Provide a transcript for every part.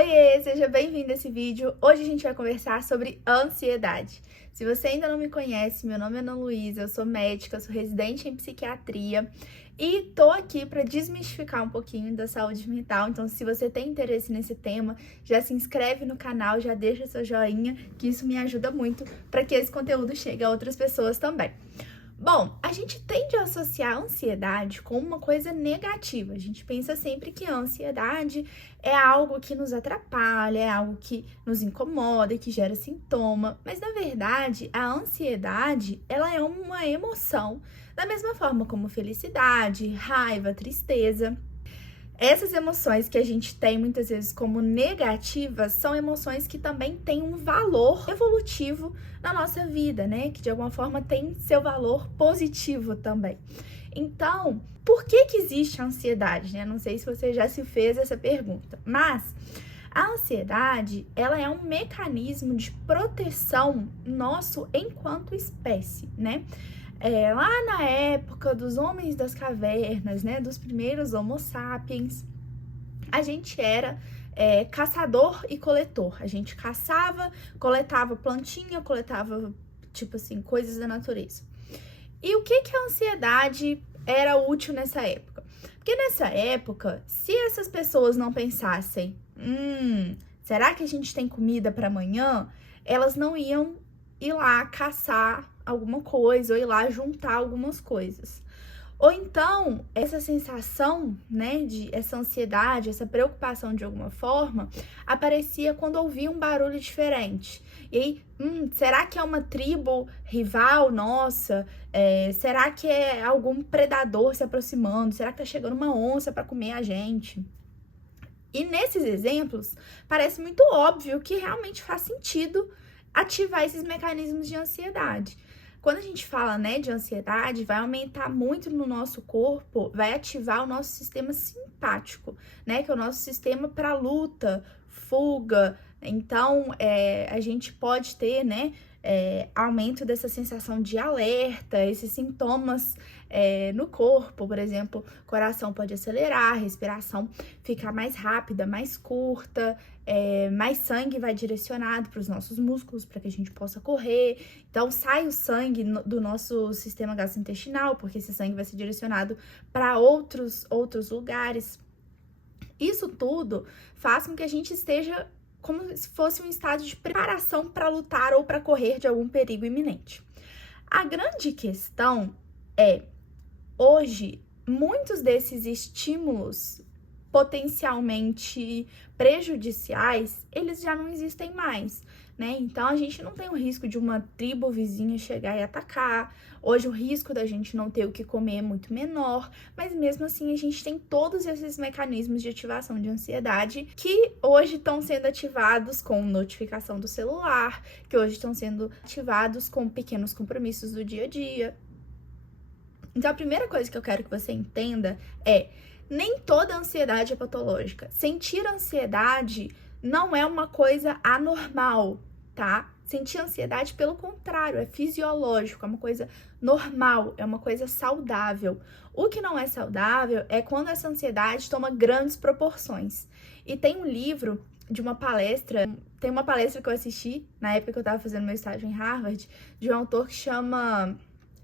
Oiê, seja bem-vindo a esse vídeo. Hoje a gente vai conversar sobre ansiedade. Se você ainda não me conhece, meu nome é Ana Luísa, eu sou médica, sou residente em psiquiatria e tô aqui para desmistificar um pouquinho da saúde mental. Então, se você tem interesse nesse tema, já se inscreve no canal, já deixa seu joinha, que isso me ajuda muito para que esse conteúdo chegue a outras pessoas também. Bom, a gente tende a associar a ansiedade com uma coisa negativa. A gente pensa sempre que a ansiedade é algo que nos atrapalha, é algo que nos incomoda, que gera sintoma. Mas, na verdade, a ansiedade, ela é uma emoção, da mesma forma como felicidade, raiva, tristeza. Essas emoções que a gente tem muitas vezes como negativas são emoções que também têm um valor evolutivo na nossa vida, né? Que de alguma forma tem seu valor positivo também. Então, por que existe a ansiedade, né? Não sei se você já se fez essa pergunta, mas a ansiedade, ela é um mecanismo de proteção nosso enquanto espécie, né? Lá na época dos homens das cavernas, né, dos primeiros Homo sapiens, a gente era caçador e coletor. A gente caçava, coletava plantinha, coletava, tipo assim, coisas da natureza. E o que a ansiedade era útil nessa época? Porque nessa época, se essas pessoas não pensassem, será que a gente tem comida para amanhã? Elas não iam ir lá caçar alguma coisa ou ir lá juntar algumas coisas. Ou então, essa sensação, né, essa ansiedade, essa preocupação de alguma forma, aparecia quando ouvia um barulho diferente. E aí, será que é uma tribo rival nossa? Será que é algum predador se aproximando? Será que tá chegando uma onça para comer a gente? E nesses exemplos, parece muito óbvio que realmente faz sentido ativar esses mecanismos de ansiedade. Quando a gente fala, né, de ansiedade, vai aumentar muito no nosso corpo, vai ativar o nosso sistema simpático, né, que é o nosso sistema para luta, fuga. Então, a gente pode ter, né, aumento dessa sensação de alerta, esses sintomas no corpo, por exemplo, o coração pode acelerar, a respiração ficar mais rápida, mais curta, mais sangue vai direcionado para os nossos músculos para que a gente possa correr. Então, sai o sangue do nosso sistema gastrointestinal, porque esse sangue vai ser direcionado para outros lugares. Isso tudo faz com que a gente esteja como se fosse um estado de preparação para lutar ou para correr de algum perigo iminente. A grande questão é, hoje, muitos desses estímulos potencialmente prejudiciais, eles já não existem mais, né? Então, a gente não tem o risco de uma tribo vizinha chegar e atacar. Hoje, o risco da gente não ter o que comer é muito menor, mas mesmo assim, a gente tem todos esses mecanismos de ativação de ansiedade que hoje estão sendo ativados com notificação do celular, que hoje estão sendo ativados com pequenos compromissos do dia a dia. Então, a primeira coisa que eu quero que você entenda é: nem toda ansiedade é patológica. Sentir ansiedade não é uma coisa anormal, tá? Sentir ansiedade, pelo contrário, é fisiológico, é uma coisa normal, é uma coisa saudável. O que não é saudável é quando essa ansiedade toma grandes proporções. E tem um livro de uma palestra, tem uma palestra que eu assisti na época que eu tava fazendo meu estágio em Harvard, de um autor que chama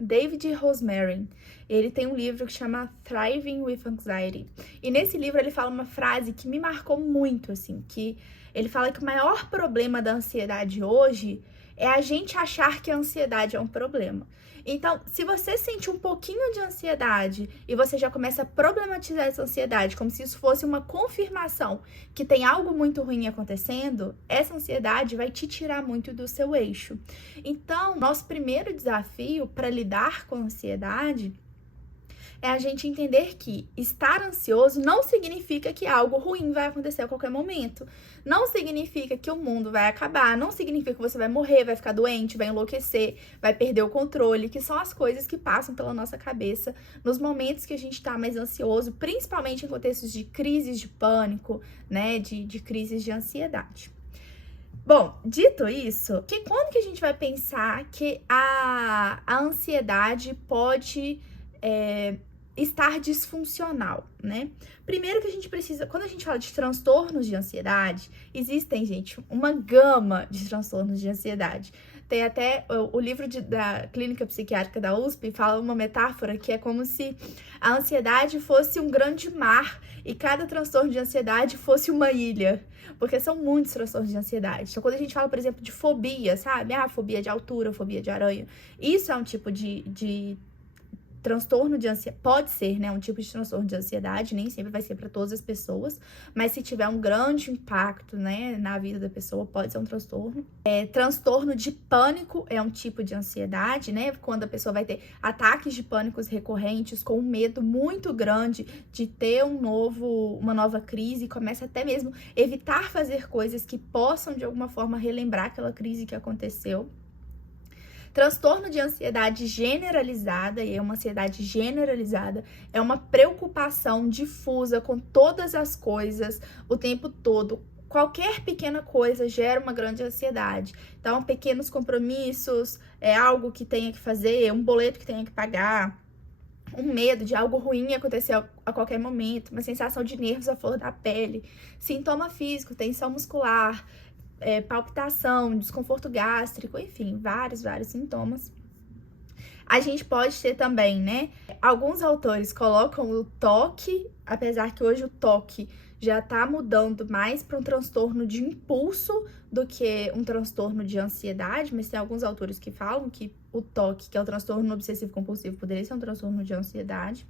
David Rosmarin. Ele tem um livro que chama Thriving with Anxiety. E nesse livro ele fala uma frase que me marcou muito, assim, que ele fala que o maior problema da ansiedade hoje é a gente achar que a ansiedade é um problema. Então, se você sente um pouquinho de ansiedade e você já começa a problematizar essa ansiedade como se isso fosse uma confirmação que tem algo muito ruim acontecendo, essa ansiedade vai te tirar muito do seu eixo. Então, nosso primeiro desafio para lidar com a ansiedade é a gente entender que estar ansioso não significa que algo ruim vai acontecer a qualquer momento. Não significa que o mundo vai acabar, não significa que você vai morrer, vai ficar doente, vai enlouquecer, vai perder o controle, que são as coisas que passam pela nossa cabeça nos momentos que a gente tá mais ansioso, principalmente em contextos de crises de pânico, né, de crises de ansiedade. Bom, dito isso, quando que a gente vai pensar que a ansiedade pode estar disfuncional, né? Primeiro que a gente precisa, quando a gente fala de transtornos de ansiedade, existem, gente, uma gama de transtornos de ansiedade. Tem até o livro da Clínica Psiquiátrica da USP fala uma metáfora que é como se a ansiedade fosse um grande mar e cada transtorno de ansiedade fosse uma ilha, porque são muitos transtornos de ansiedade. Então, quando a gente fala, por exemplo, de fobia, sabe? Ah, fobia de altura, fobia de aranha. Isso é um tipo de transtorno de ansiedade, pode ser, né, um tipo de transtorno de ansiedade, nem sempre vai ser para todas as pessoas, mas se tiver um grande impacto, né, na vida da pessoa, pode ser um transtorno. Transtorno de pânico é um tipo de ansiedade, né, quando a pessoa vai ter ataques de pânicos recorrentes com um medo muito grande de ter uma nova crise, começa até mesmo evitar fazer coisas que possam, de alguma forma, relembrar aquela crise que aconteceu. Transtorno de ansiedade generalizada, e é uma ansiedade generalizada, é uma preocupação difusa com todas as coisas o tempo todo. Qualquer pequena coisa gera uma grande ansiedade. Então, pequenos compromissos, algo que tenha que fazer, um boleto que tenha que pagar, um medo de algo ruim acontecer a qualquer momento, uma sensação de nervos à flor da pele, sintoma físico, tensão muscular, palpitação, desconforto gástrico, enfim, vários sintomas. A gente pode ter também, né? Alguns autores colocam o toque, apesar que hoje o toque já tá mudando mais para um transtorno de impulso do que um transtorno de ansiedade, mas tem alguns autores que falam que o toque, que é o transtorno obsessivo compulsivo, poderia ser um transtorno de ansiedade.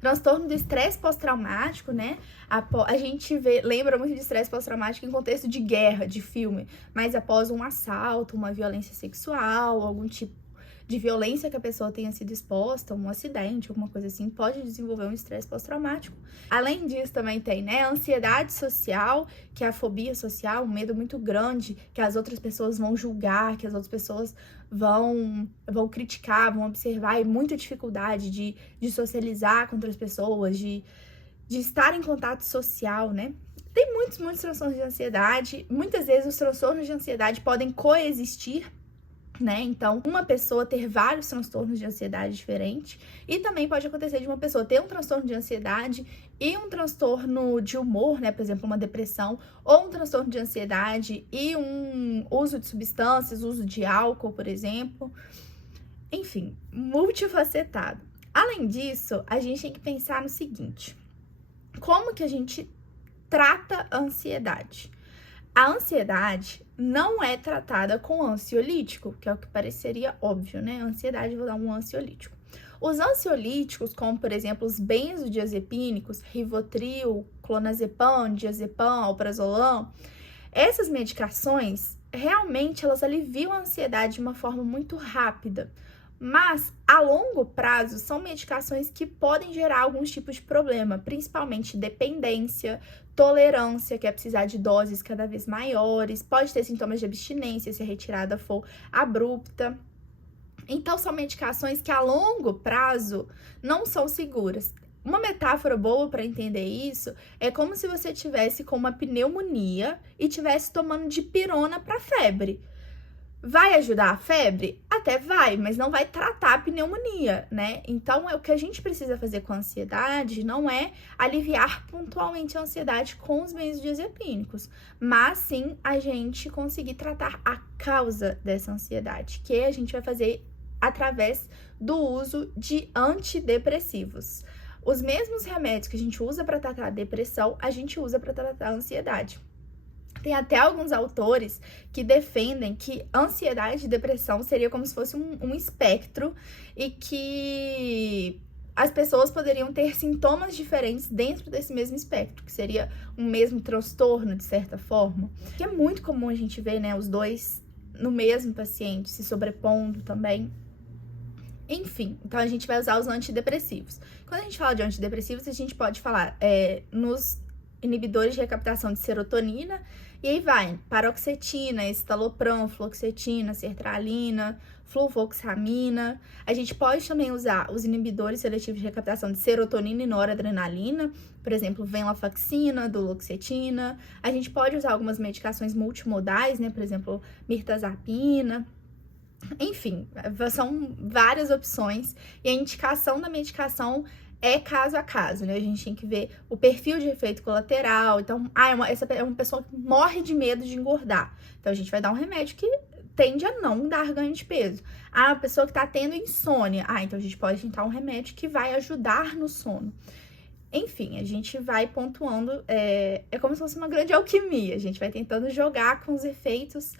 Transtorno do estresse pós-traumático, né? A gente lembra muito de estresse pós-traumático em contexto de guerra, de filme, mas após um assalto, uma violência sexual, algum tipo de violência que a pessoa tenha sido exposta, um acidente, alguma coisa assim, pode desenvolver um estresse pós-traumático. Além disso, também tem, né, a ansiedade social, que é a fobia social, um medo muito grande que as outras pessoas vão julgar, que as outras pessoas vão criticar, vão observar, e muita dificuldade de socializar com outras pessoas, de estar em contato social, né? Tem muitos transtornos de ansiedade. Muitas vezes os transtornos de ansiedade podem coexistir, né? Então, uma pessoa ter vários transtornos de ansiedade diferentes, e também pode acontecer de uma pessoa ter um transtorno de ansiedade e um transtorno de humor, né? Por exemplo, uma depressão, ou um transtorno de ansiedade e um uso de substâncias, uso de álcool, por exemplo. Enfim, multifacetado. Além disso, a gente tem que pensar no seguinte: como que a gente trata a ansiedade? A ansiedade não é tratada com ansiolítico, que é o que pareceria óbvio, né? A ansiedade, vou dar um ansiolítico. Os ansiolíticos, como por exemplo os benzodiazepínicos, Rivotril, clonazepam, diazepam, alprazolam, essas medicações realmente elas aliviam a ansiedade de uma forma muito rápida. Mas, a longo prazo, são medicações que podem gerar alguns tipos de problema, principalmente dependência, tolerância, que é precisar de doses cada vez maiores, pode ter sintomas de abstinência se a retirada for abrupta. Então, são medicações que a longo prazo não são seguras. Uma metáfora boa para entender isso é como se você tivesse com uma pneumonia e tivesse tomando dipirona para febre. Vai ajudar a febre? Até vai, mas não vai tratar a pneumonia, né? Então, o que a gente precisa fazer com a ansiedade não é aliviar pontualmente a ansiedade com os benzodiazepínicos, mas sim a gente conseguir tratar a causa dessa ansiedade, que a gente vai fazer através do uso de antidepressivos. Os mesmos remédios que a gente usa para tratar a depressão, a gente usa para tratar a ansiedade. Tem até alguns autores que defendem que ansiedade e depressão seria como se fosse um espectro e que as pessoas poderiam ter sintomas diferentes dentro desse mesmo espectro, que seria um mesmo transtorno, de certa forma. Que é muito comum a gente ver, né, os dois no mesmo paciente, se sobrepondo também. Enfim, então a gente vai usar os antidepressivos. Quando a gente fala de antidepressivos, a gente pode falar nos inibidores de recaptação de serotonina, e aí vai paroxetina, escitalopram, fluoxetina, sertralina, fluvoxamina. A gente pode também usar os inibidores seletivos de recaptação de serotonina e noradrenalina, por exemplo, venlafaxina, duloxetina. A gente pode usar algumas medicações multimodais, né, por exemplo, mirtazapina, Enfim, são várias opções e a indicação da medicação é caso a caso, né? A gente tem que ver o perfil de efeito colateral. Então, essa é uma pessoa que morre de medo de engordar. Então, a gente vai dar um remédio que tende a não dar ganho de peso. A pessoa que tá tendo insônia. Então a gente pode tentar um remédio que vai ajudar no sono. Enfim, a gente vai pontuando, é como se fosse uma grande alquimia. A gente vai tentando jogar com os efeitos,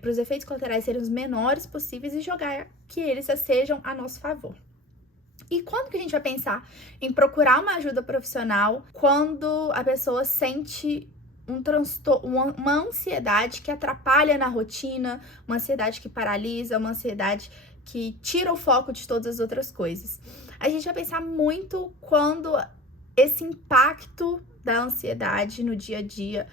para os efeitos colaterais serem os menores possíveis e jogar que eles sejam a nosso favor. E quando que a gente vai pensar em procurar uma ajuda profissional? Quando a pessoa sente um transtorno, uma ansiedade que atrapalha na rotina, uma ansiedade que paralisa, uma ansiedade que tira o foco de todas as outras coisas. A gente vai pensar muito quando esse impacto da ansiedade no dia a dia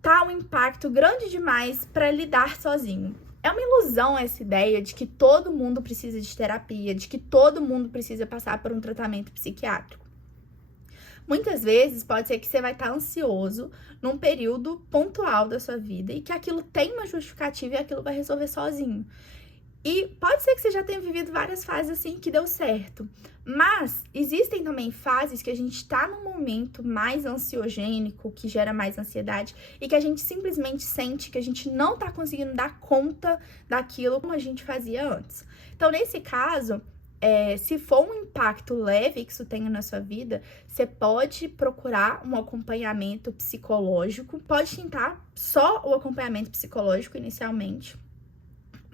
tá um impacto grande demais para lidar sozinho. É uma ilusão essa ideia de que todo mundo precisa de terapia, de que todo mundo precisa passar por um tratamento psiquiátrico. Muitas vezes pode ser que você vai estar ansioso num período pontual da sua vida e que aquilo tem uma justificativa e aquilo vai resolver sozinho. E pode ser que você já tenha vivido várias fases assim que deu certo, mas existem também fases que a gente está num momento mais ansiogênico, que gera mais ansiedade e que a gente simplesmente sente que a gente não está conseguindo dar conta daquilo como a gente fazia antes. Então, nesse caso, se for um impacto leve que isso tenha na sua vida, você pode procurar um acompanhamento psicológico, pode tentar só o acompanhamento psicológico inicialmente.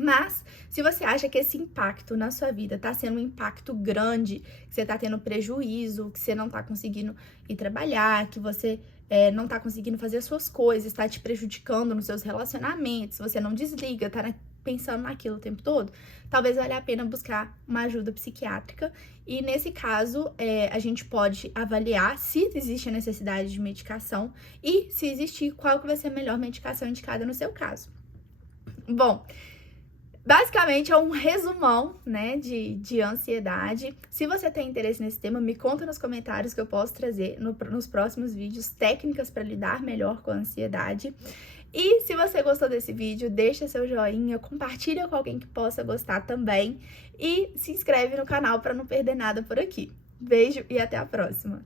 Mas, se você acha que esse impacto na sua vida tá sendo um impacto grande, que você tá tendo prejuízo, que você não tá conseguindo ir trabalhar, que você não tá conseguindo fazer as suas coisas, tá te prejudicando nos seus relacionamentos, você não desliga, tá pensando naquilo o tempo todo, talvez valha a pena buscar uma ajuda psiquiátrica. E nesse caso, a gente pode avaliar se existe a necessidade de medicação e, se existir, qual que vai ser a melhor medicação indicada no seu caso. Bom, basicamente é um resumão, né, de ansiedade. Se você tem interesse nesse tema, me conta nos comentários que eu posso trazer nos próximos vídeos técnicas para lidar melhor com a ansiedade. E se você gostou desse vídeo, deixa seu joinha, compartilha com alguém que possa gostar também e se inscreve no canal para não perder nada por aqui. Beijo e até a próxima!